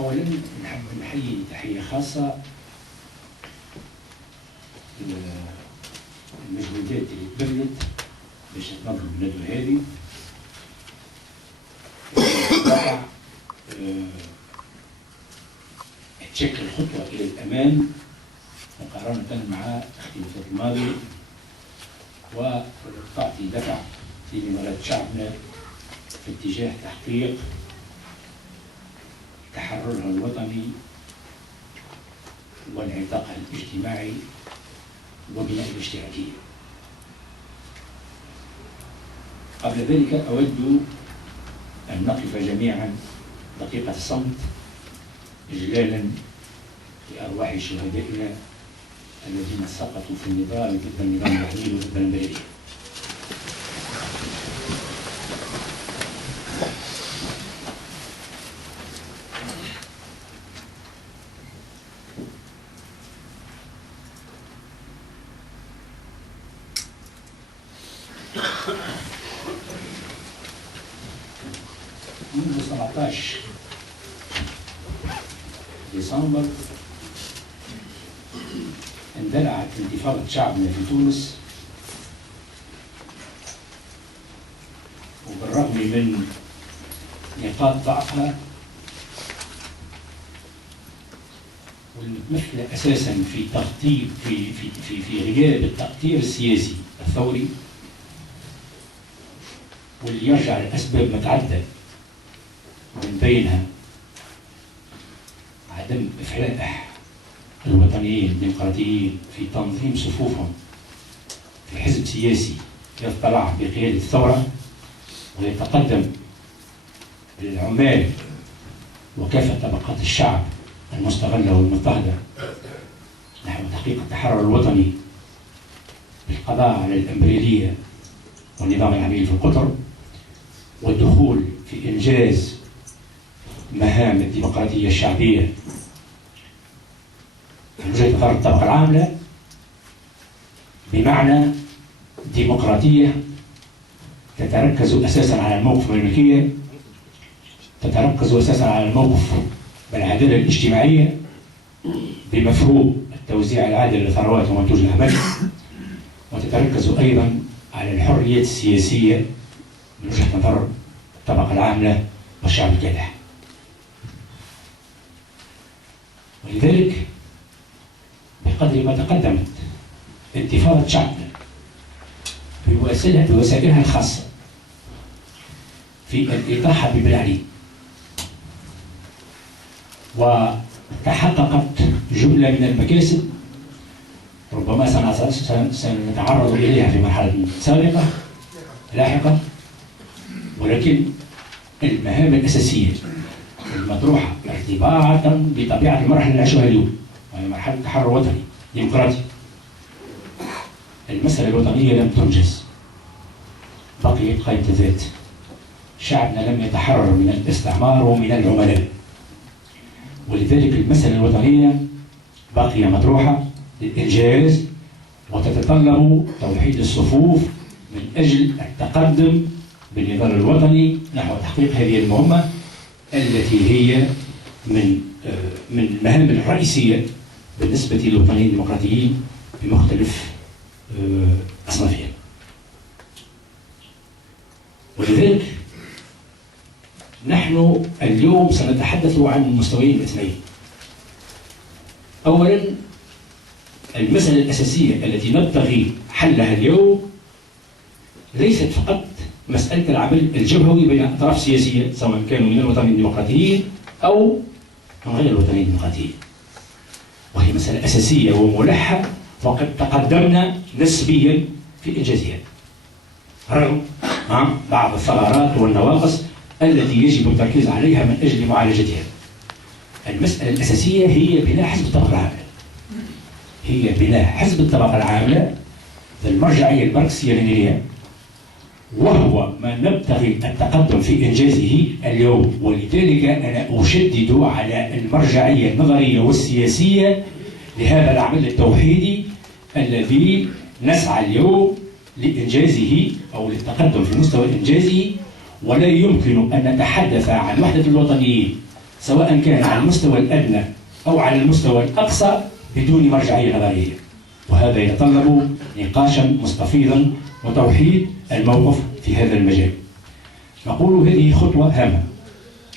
أولا نحب نحيي تحية خاصة المجهودات اللي تبذلت باش تنظم الندوة هذه وتقع تشكل خطوة إلى الأمام مقارنة مع الاختلافات الماضية وتعطي دفع في نظرات شعبنا في اتجاه تحقيق تحررها الوطني وانعتاقها الاجتماعي وبناء الاشتراكية. قبل ذلك أود أن نقف جميعا دقيقة صمت إجلالا لأرواح شهدائنا الذين سقطوا في النضال ضد النظام الوهمي وضد الإمبراطورية. منذ 17 ديسمبر اندلعت انتفاضة شعبنا في تونس، وبالرغم من نقاط ضعفها والمتمثلة أساسا في تخطيط في غياب التأطير السياسي الثوري، واللي يرجع لأسباب متعددة من بينها عدم إفلاح الوطنيين الديمقراطيين في تنظيم صفوفهم في حزب سياسي يطلع بقيادة الثورة ويتقدم للعمال وكافة طبقات الشعب المستغلة والمضطهدة نحو تحقيق التحرر الوطني بالقضاء على الإمبريالية والنظام العبيد في القطر والدخول في إنجاز مهام الديمقراطية الشعبية من وجهة نظر الطبقة العاملة، بمعنى ديمقراطية تتركز أساسا على الموقف من الملكية، تتركز أساسا على الموقف بالعدالة الاجتماعية بمفهوم التوزيع العادل للثروات ومنتوج الأعمال، وتتركز أيضا على الحريات السياسية من وجهة نظر الطبقة العاملة والشعب الكادح. ولذلك بقدر ما تقدمت انتفاضة شعبنا بوسائلها الخاصة في الإطاحة ببلعلي، وتحققت جملة من المكاسب ربما سنتعرض إليها في مرحلة سابقة لاحقة، ولكن المهام الأساسية المطروحة ارتباطا بطبيعة المرحلة اللي نعيشها اليوم وهي مرحلة تحرر وطني ديمقراطي. المسألة الوطنية لم تنجز، بقيت قائمة الذات. شعبنا لم يتحرر من الاستعمار ومن العملاء، ولذلك المسألة الوطنية باقية مطروحة للإنجاز وتتطلب توحيد الصفوف من أجل التقدم بالنضال الوطني نحو تحقيق هذه المهمة التي هي من المهام الرئيسية بالنسبة للوطنيين الديمقراطيين بمختلف أصنافهم. ولذلك نحن اليوم سنتحدث عن المستويين الاثنين. أولا، المسألة الأساسية التي نبتغي حلها اليوم ليست فقط مسألة العمل الجبهوي بين أطراف سياسية سواء كانوا من الوطنيين الديمقراطيين أو من غير الوطنيين الديمقراطيين، وهي مسألة أساسية وملحة وقد تقدمنا نسبيا في إنجازها رغم بعض الثغرات والنواقص التي يجب التركيز عليها من أجل معالجتها. المسألة الأساسية هي بناء حزب الطبقة العاملة، هي بناء حزب الطبقة العاملة المرجعية الماركسية اللينينية، وهو ما نبتغي التقدم في إنجازه اليوم. ولذلك أنا أشدد على المرجعية النظرية والسياسية لهذا العمل التوحيدي الذي نسعى اليوم لإنجازه أو للتقدم في مستوى إنجازه. ولا يمكن أن نتحدث عن وحدة الوطنيين سواء كان على المستوى الأدنى أو على المستوى الأقصى بدون مرجعية نظرية، وهذا يتطلب نقاشا مستفيضا وتوحيد الموقف في هذا المجال. نقول هذه خطوة هامة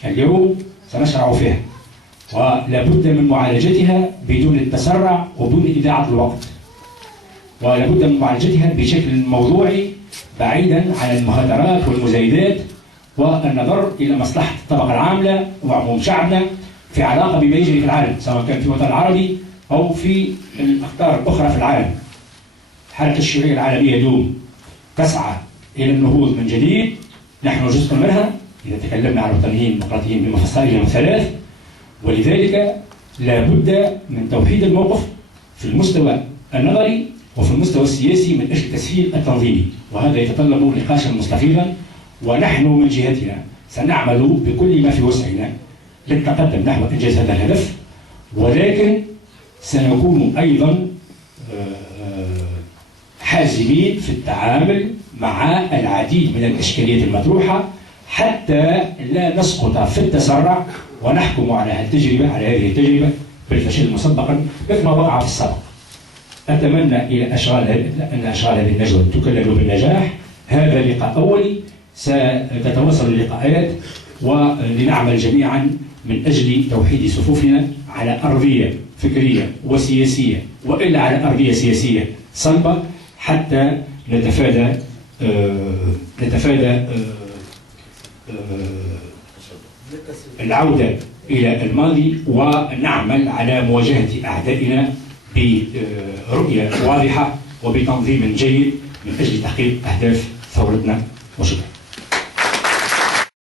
اليوم سنشرع فيها، ولا بد من معالجتها بدون التسرع وبدون إضاعة الوقت، ولا بد من معالجتها بشكل موضوعي بعيدا عن المهاترات والمزايدات، والنظر إلى مصلحة الطبقة العاملة وعموم شعبنا في علاقة بما يجري في العالم، سواء كان في الوطن العربي أو في الأقطار الأخرى في العالم. حركة الشيوعية العالمية دوم تسعى إلى النهوض من جديد، نحن جزء منها إذا تكلمنا عن الوطنيين الديمقراطيين بمفاصلهم الثلاث، ولذلك لا بد من توحيد الموقف في المستوى النظري وفي المستوى السياسي من أجل تسهيل التنظيمي، وهذا يتطلب نقاشا مستفيضا، ونحن من جهتنا سنعمل بكل ما في وسعنا للتقدم نحو إنجاز هذا الهدف، ولكن سنكون أيضا حازمين في التعامل مع العديد من الإشكاليات المطروحة حتى لا نسقط في التسرع ونحكم على هذه التجربة بالفشل مسبقا مثل ما وقع في السابق. أتمنى أن أشغال هذه النجوى تكلل بالنجاح. هذا لقاء أولي، ستتواصل اللقاءات ولنعمل جميعا من أجل توحيد صفوفنا على أرضية فكرية وسياسية، وإلا على أرضية سياسية صلبة، حتى نتفادى العودة إلى الماضي، ونعمل على مواجهة أعدائنا برؤية واضحة وبتنظيم جيد من أجل تحقيق أهداف ثورتنا. وشكرا.